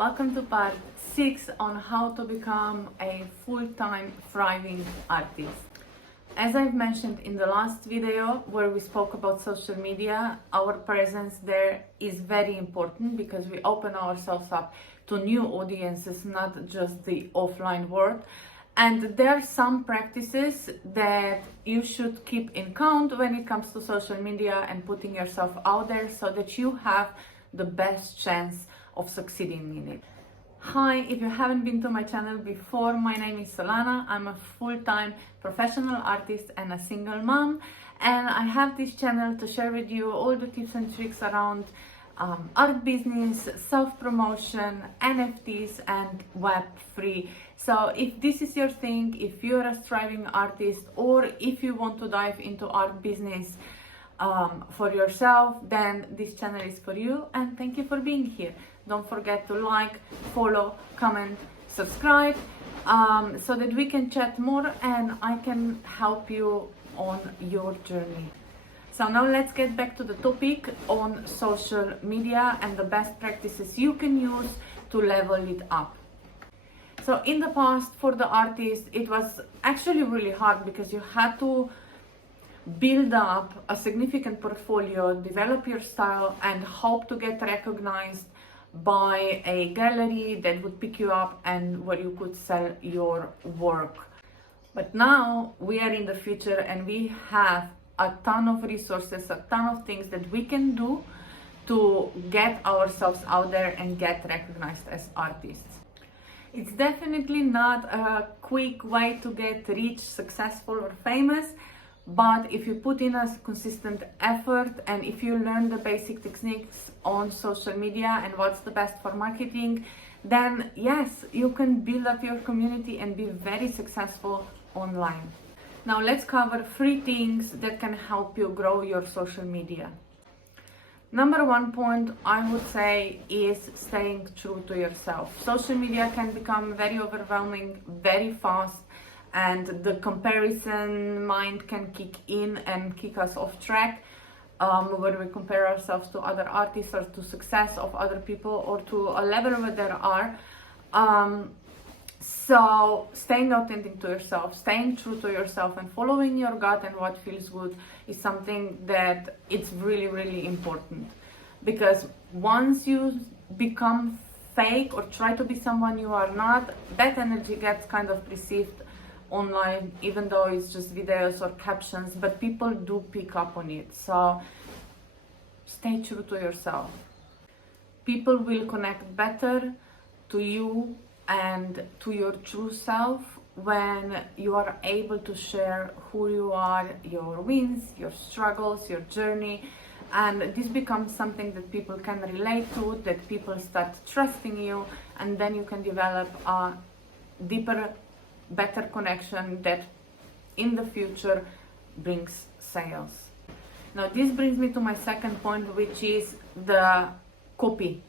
Welcome to part 6 on how to become a full-time thriving artist. As I've mentioned in the last video where we spoke about social media, our presence there is very important because we open ourselves up to new audiences, not just the offline world. And there are some practices that you should keep in count when it comes to social media and putting yourself out there so that you have the best chance of succeeding in it. Hi, if you haven't been to my channel before, my name is Solana. I'm a full-time professional artist and a single mom, and I have this channel to share with you all the tips and tricks around art business, self-promotion, NFTs and Web3. So if this is your thing, if you're a thriving artist, or if you want to dive into art business for yourself, then this channel is for you, and thank you for being here. Don't forget to like, follow, comment, subscribe, so that we can chat more and I can help you on your journey. So now let's get back to the topic on social media and the best practices you can use to level it up. So in the past, for the artist, it was actually really hard because you had to build up a significant portfolio, develop your style, and hope to get recognized by a gallery that would pick you up and where you could sell your work. But now we are in the future and we have a ton of resources, a ton of things that we can do to get ourselves out there and get recognized as artists. It's definitely not a quick way to get rich, successful, or famous, but if you put in a consistent effort and if you learn the basic techniques on social media and what's the best for marketing, then yes, you can build up your community and be very successful online. Now let's cover 3 things that can help you grow your social media. Number 1 point I would say is staying true to yourself. Social media can become very overwhelming very fast, and the comparison mind can kick in and kick us off track, where we compare ourselves to other artists or to success of other people or to a level where there are. So staying authentic to yourself, staying true to yourself, and following your gut and what feels good is something that it's really, really important. Because once you become fake or try to be someone you are not, that energy gets kind of perceived online, even though it's just videos or captions, but people do pick up on it. So stay true to yourself. People will connect better to you and to your true self when you are able to share who you are, your wins, your struggles, your journey, and this becomes something that people can relate to, that people start trusting you, and then you can develop a deeper, better connection that in the future brings sales. Now this brings me to my second point, which is the copy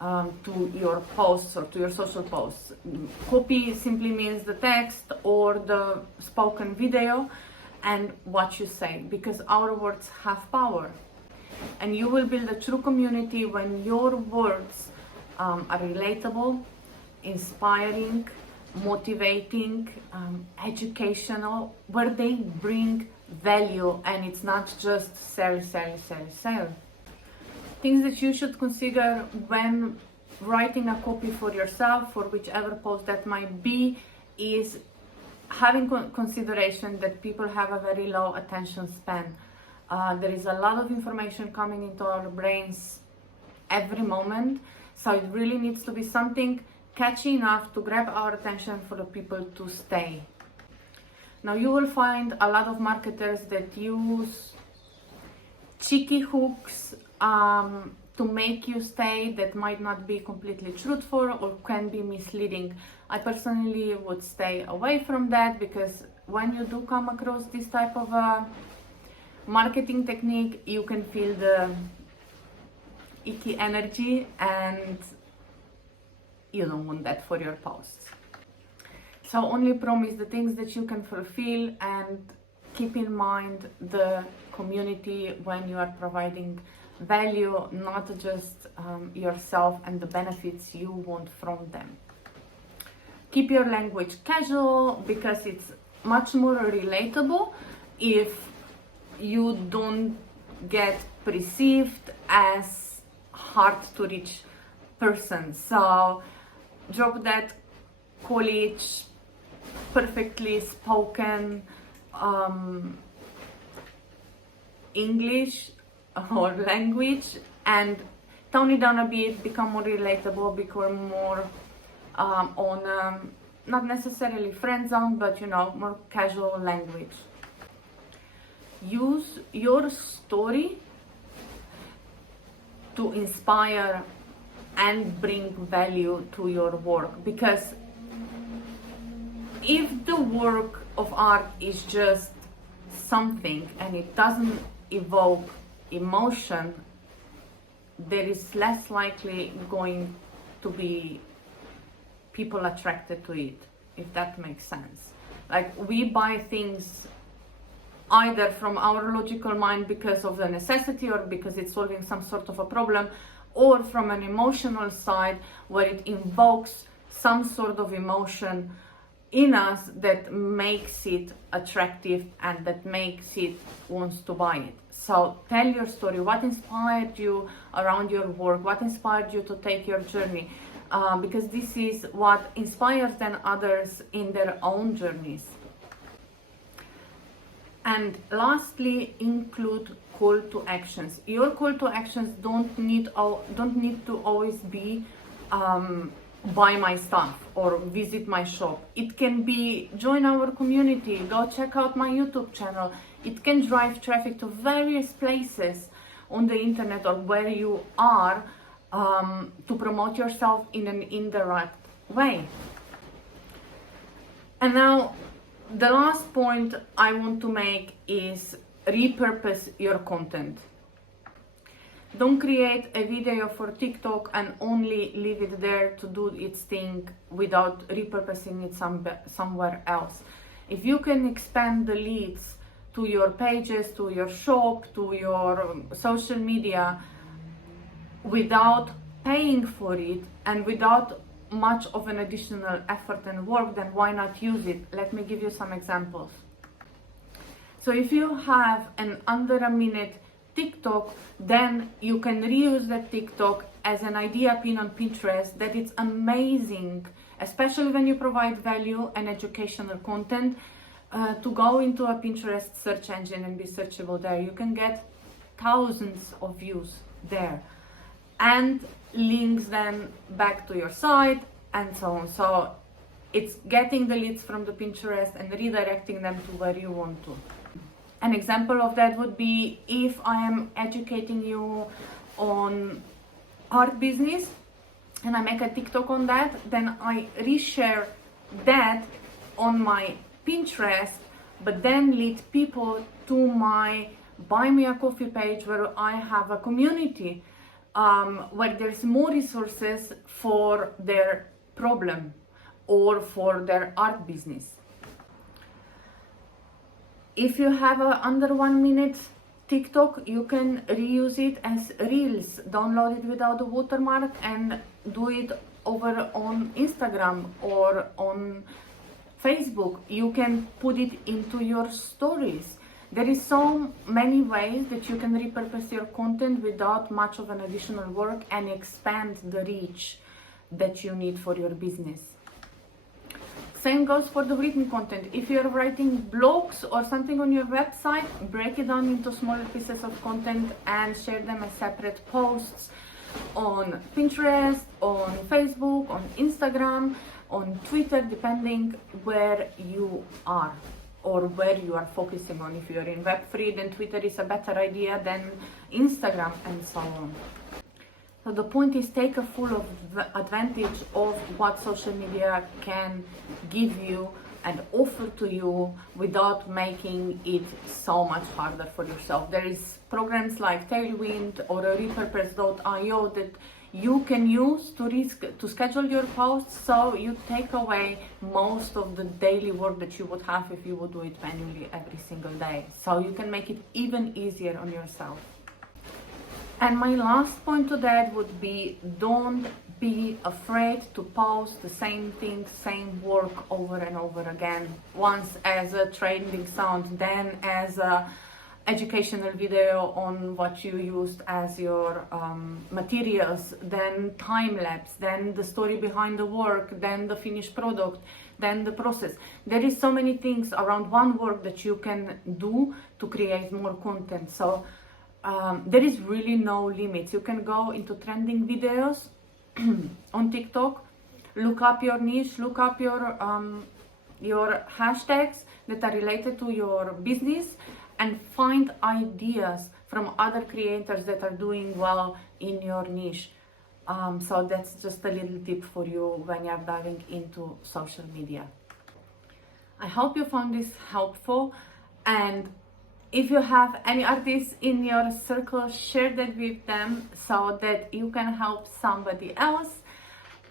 to your posts or to your social posts. Copy simply means the text or the spoken video and what you say, because our words have power, and you will build a true community when your words are relatable, inspiring, motivating, educational, where they bring value and it's not just sell. Things that you should consider when writing a copy for yourself, for whichever post that might be, is having consideration that people have a very low attention span. There is a lot of information coming into our brains every moment, so it really needs to be something catchy enough to grab our attention for the people to stay. Now you will find a lot of marketers that use cheeky hooks to make you stay that might not be completely truthful or can be misleading. I personally would stay away from that, because when you do come across this type of marketing technique, you can feel the icky energy and you don't want that for your posts. So only promise the things that you can fulfill, and keep in mind the community when you are providing value, not just yourself and the benefits you want from them. Keep your language casual because it's much more relatable if you don't get perceived as hard to reach person. So drop that college perfectly spoken English or language and tone it down a bit, become more relatable, become more on not necessarily friend zone, but more casual language. Use your story to inspire and bring value to your work, because if the work of art is just something and it doesn't evoke emotion, there is less likely going to be people attracted to it, if that makes sense. Like, we buy things either from our logical mind because of the necessity or because it's solving some sort of a problem, or from an emotional side where it invokes some sort of emotion in us that makes it attractive and that makes it wants to buy it. So tell your story. What inspired you around your work? What inspired you to take your journey? Because this is what inspires then others in their own journeys. And lastly, include call to actions. Your call to actions don't need to always be buy my stuff or visit my shop. It can be join our community, go check out my YouTube channel. It can drive traffic to various places on the internet or where you are to promote yourself in an indirect way. And now the last point I want to make is repurpose your content. Don't create a video for TikTok and only leave it there to do its thing without repurposing it somewhere else. If you can expand the leads to your pages, to your shop, to your social media without paying for it and without much of an additional effort and work, then why not use it? Let me give you some examples. So if you have an under a minute TikTok, then you can reuse that TikTok as an idea pin on Pinterest. That it's amazing, especially when you provide value and educational content, to go into a Pinterest search engine and be searchable there. You can get thousands of views there and links then back to your site and so on. So it's getting the leads from the Pinterest and redirecting them to where you want to. An example of that would be if I am educating you on art business and I make a TikTok on that, then I reshare that on my Pinterest, but then lead people to my Buy Me a Coffee page where I have a community where there's more resources for their problem or for their art business. If you have a under 1 minute TikTok, you can reuse it as Reels, download it without a watermark and do it over on Instagram or on Facebook. You can put it into your stories. There is so many ways that you can repurpose your content without much of an additional work and expand the reach that you need for your business. Same goes for the written content. If you're writing blogs or something on your website, break it down into smaller pieces of content and share them as separate posts on Pinterest, on Facebook, on Instagram, on Twitter, depending where you are or where you are focusing on. If you're in Web3, then Twitter is a better idea than Instagram and so on. So the point is, take a full advantage of what social media can give you and offer to you without making it so much harder for yourself. There is programs like Tailwind or repurpose.io that you can use to schedule your posts, so you take away most of the daily work that you would have if you would do it manually every single day. So you can make it even easier on yourself. And my last point to that would be, don't be afraid to post the same thing, same work over and over again. Once as a training sound, then as a educational video on what you used as your materials, then time lapse, then the story behind the work, then the finished product, then the process. There is so many things around one work that you can do to create more content. So there is really no limits. You can go into trending videos on TikTok, look up your niche, look up your hashtags that are related to your business, and find ideas from other creators that are doing well in your niche. So that's just a little tip for you when you're diving into social media. I hope you found this helpful, and if you have any artists in your circle, share that with them so that you can help somebody else.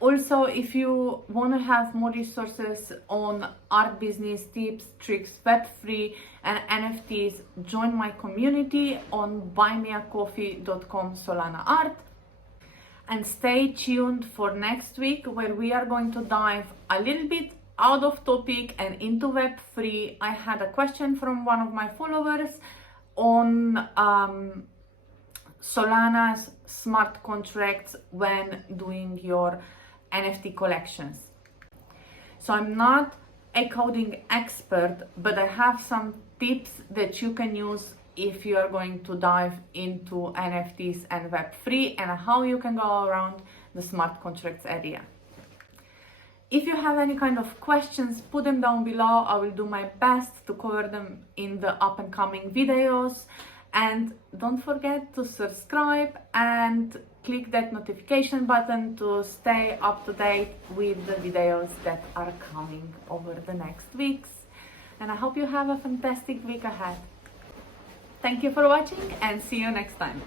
Also, if you want to have more resources on art business tips, tricks, Web3 and NFTs, join my community on buymeacoffee.com/SolanaArt. And stay tuned for next week, where we are going to dive a little bit out of topic and into Web3. I had a question from one of my followers on Solana's smart contracts when doing your NFT collections. So I'm not a coding expert, but I have some tips that you can use if you are going to dive into NFTs and Web3, and how you can go around the smart contracts area. If you have any kind of questions, put them down below. I will do my best to cover them in the up and coming videos. And don't forget to subscribe and click that notification button to stay up to date with the videos that are coming over the next weeks. And I hope you have a fantastic week ahead. Thank you for watching, and see you next time.